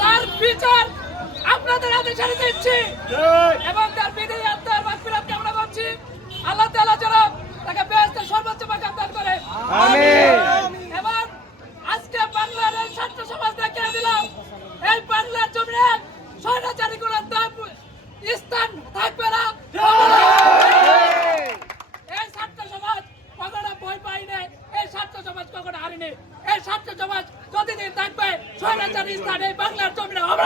তার বিচার আপনাদের হাতে ছেড়ে দিচ্ছি। এবং তার বিধি আত্মার মাগফিরাত আমরা বলছি আল্লাহ তাআলা যারা তাকে বেহেশতের সর্বোচ্চ মাকাম দান করে। এবং আজকে বাংলার এই ছাত্র সমাজ দেখে দিলাম এই বাংলার জমিনে স্বৈরাচারী কোন দাম স্থান থাকবে না এই ছাত্র সমাজ কখনো ভয় পাইনি এই ছাত্র সমাজ কখনো হারিনি এই ছাত্র সমাজ যতদিন থাকবে স্বৈরাচারী স্থান এই বাংলার জমিনে হবে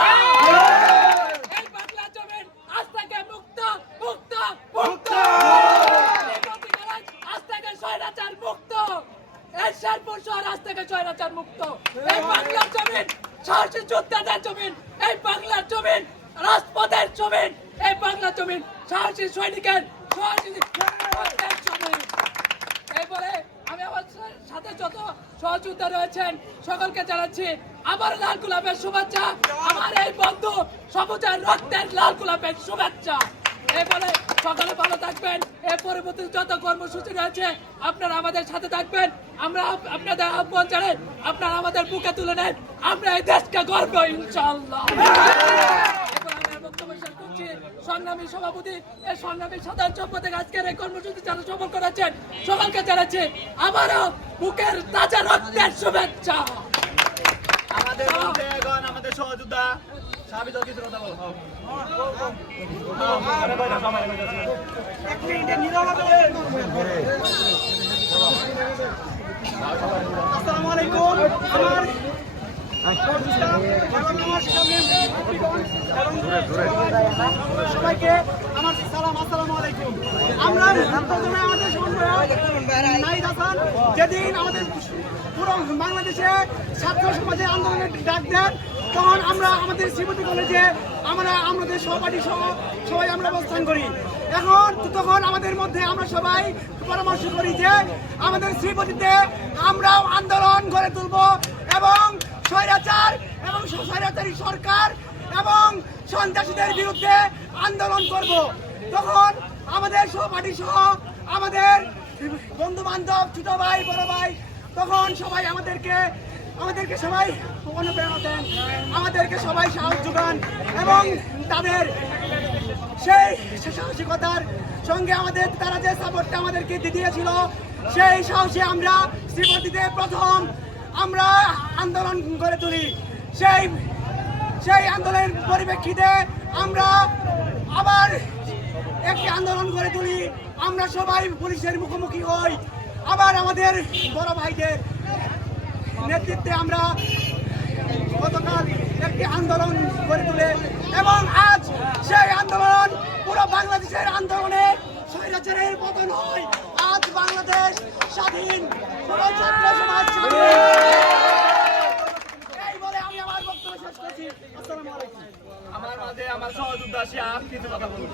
এই বাংলার জমিন আজ থেকে মুক্ত মুক্ত মুক্ত এই প্রতিকারায় আজ থেকে স্বৈরাচার মুক্ত এই শেরপুর শহর আজ থেকে স্বৈরাচার মুক্ত। এই বাংলার জমিন সাহসী যোদ্ধাদের জমিন, এই বাংলার জমিন, রাজপথের জমিন, এই বাংলার জমিন সাহসী সৈনিকের সাহসী জমিন। এরপরে আমি আমার সাথে যত সহযোদ্ধা রয়েছেন, সকলকে জানাচ্ছি, আমার লাল গোলাপের শুভেচ্ছা, আমার এই বন্ধু সবুজের রক্তের লাল গোলাপের শুভেচ্ছা। এরপরে সকালে ভালো থাকবেন। এর পরবর্তী যত কর্মসূচি রয়েছে, আপনারা আমাদের সাথে থাকবেন। আমরা আপ- আপনাদের আহ্বান জানাই আপনারা আমাদের বুকে তুলে নেন আমরা এই দেশকে গর্ব করছি। সংগ্রামী সভাপতি এই সংগ্রামী সাধারণ সম্পাদক আজকের এই কর্মসূচি যারা সফল করেছেন সকলকে জানাচ্ছি আবারও বুকের তাজা রক্তের শুভেচ্ছা আমাদের আমাদের সহযোদ্ধা সাবিত কিছু কথা এবং আমার সবাইকে আমার সালাম, আসসালামু আলাইকুম। আমরা প্রথমে আমাদের যেদিন আমাদের পুরো বাংলাদেশে ছাত্র সমাজের আন্দোলনের ডাক দেন তখন আমরা আমাদের শ্রীমতী কলেজে আমরা, আমাদের সহপাঠী সহ সবাই আমরা অবস্থান করি। এখন তখন আমাদের মধ্যে আমরা সবাই পরামর্শ করি যে আমাদের শ্রীপতিতে আমরাও আন্দোলন গড়ে তুলব এবং স্বৈরাচার এবং স্বৈরাচারী সরকার এবং সন্ত্রাসীদের বিরুদ্ধে আন্দোলন করব। তখন আমাদের সহপাঠী সহ আমাদের বন্ধু বান্ধব ছোট ভাই, বড় ভাই, তখন সবাই আমাদেরকে আমাদেরকে সবাই অনুপ্রেরণা দেন, আমাদেরকে সবাই সাহস যোগান এবং তাদের সেই সাহসিকতার সঙ্গে আমাদের তারা যে সাপোর্টটা আমাদেরকে দিয়েছিল, সেই সাহসে আমরা শ্রীমতীতে প্রথম আমরা আন্দোলন গড়ে তুলি। সেই সেই আন্দোলনের পরিপ্রেক্ষিতে আমরা আবার একটি আন্দোলন গড়ে তুলি। আমরা সবাই পুলিশের মুখোমুখি হই। আবার আমাদের বড় ভাইদের নেতৃত্বে আমরা গতকাল একটি আন্দোলন গড়ে তুলে এবং আজ সেই আন্দোলন পুরো বাংলাদেশের আন্দোলনে স্বৈরাচারের পতন হয়। আজ বাংলাদেশ স্বাধীন পুরো বলে আমি আমার বক্তব্য আমার মাঝে আমার শ্যাম কিছু কথা বলুন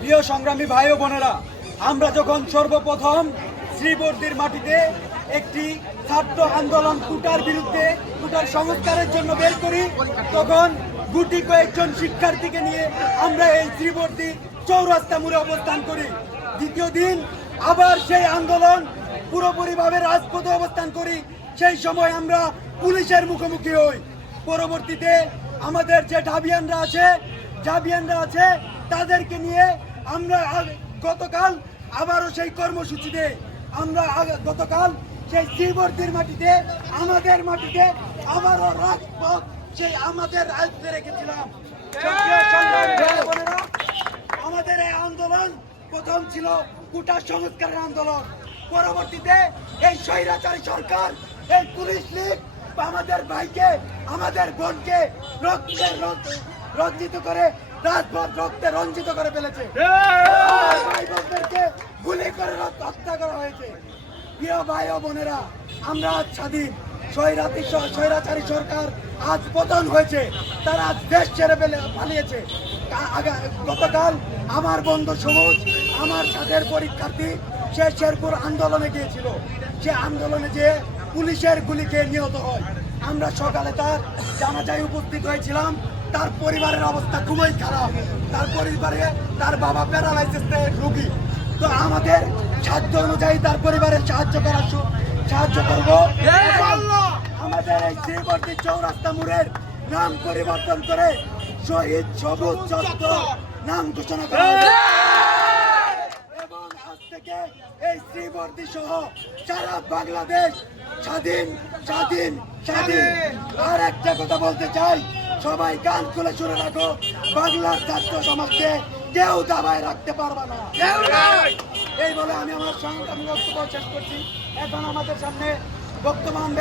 প্রিয় সংগ্রামী ভাই ও বোনেরা, আমরা যখন সর্বপ্রথম শ্রীবর্দির মাটিতে একটি ছাত্র আন্দোলন কুটার বিরুদ্ধে, কুটার সংস্কারের জন্য বের করি, তখন গুটি কয়েকজন শিক্ষার্থীকে নিয়ে আমরা এই শ্রীবর্দী চৌরাস্তা মোড়ে অবস্থান করি। দ্বিতীয় দিন আবার সেই আন্দোলন পুরোপুরিভাবে রাজপথে অবস্থান করি, সেই সময় আমরা পুলিশের মুখোমুখি হই। পরবর্তীতে আমাদের যে ঢাবিয়ানরা আছে জাবিয়ানরা আছে, তাদেরকে নিয়ে আমরা গতকাল আবারও সেই কর্মসূচিতে আমরা গতকাল সেই শ্রীবর্তীর মাটিতে, আমাদের মাটিতে আবারও রাজপথ সেই আমাদের রাজ্যে রেখেছিলাম সক্রিয় সংগ্রামী ভাই বোনেরা, আমাদের এই আন্দোলন প্রথম ছিল কুটা সংস্কারের আন্দোলন। পরবর্তীতে এই স্বৈরাচারী সরকার এই পুলিশ লীগ আমাদের ভাইকে আমাদের বোনকে রক্তে রক্ত- রঞ্জিত করে রাজপথ রক্তে রঞ্জিত করে ফেলেছে। ভাই বোনদেরকে গুলি করে হত্যা করা হয়েছে। প্রিয় ভাই ও বোনেরা আমরা আজ স্বাধীন। স্বৈরাতি স্বৈরাচারী সরকার আজ পতন হয়েছে। তারা আজ দেশ ছেড়ে ফেলে পালিয়েছে। গতকাল আমার বন্ধু সবুজ আমার সাথের পরীক্ষার্থী সে শেরপুর আন্দোলনে গিয়েছিল। সে আন্দোলনে যে পুলিশের গুলিকে নিহত হয়। আমরা সকালে তার জানাজায় উপস্থিত হয়েছিলাম। তার পরিবারের অবস্থা খুবই খারাপ। তার পরিবারে তার বাবা প্যারালাইসিসের রোগী। তো আমাদের সাধ্য অনুযায়ী তার পরিবারের সাহায্য করার সাহায্য করব। আমাদের এই শ্রীবর্তী চৌরাস্তা মোড়ের নাম পরিবর্তন করে শহীদ সবুজ চত্বর নাম ঘোষণা করা। এবং আজ থেকে এই শ্রীবর্তী সহ সারা বাংলাদেশ স্বাধীন স্বাধীন স্বাধীন। আর একটা কথা বলতে চাই সবাই কান খুলে শুনে রাখো বাংলার ছাত্র সমাজকে কেউ দাবায় রাখতে পারবে না। এই বলে আমি আমার সংগ্রামী বক্তব্য শেষ করছি। এখন আমাদের সামনে বক্তব্য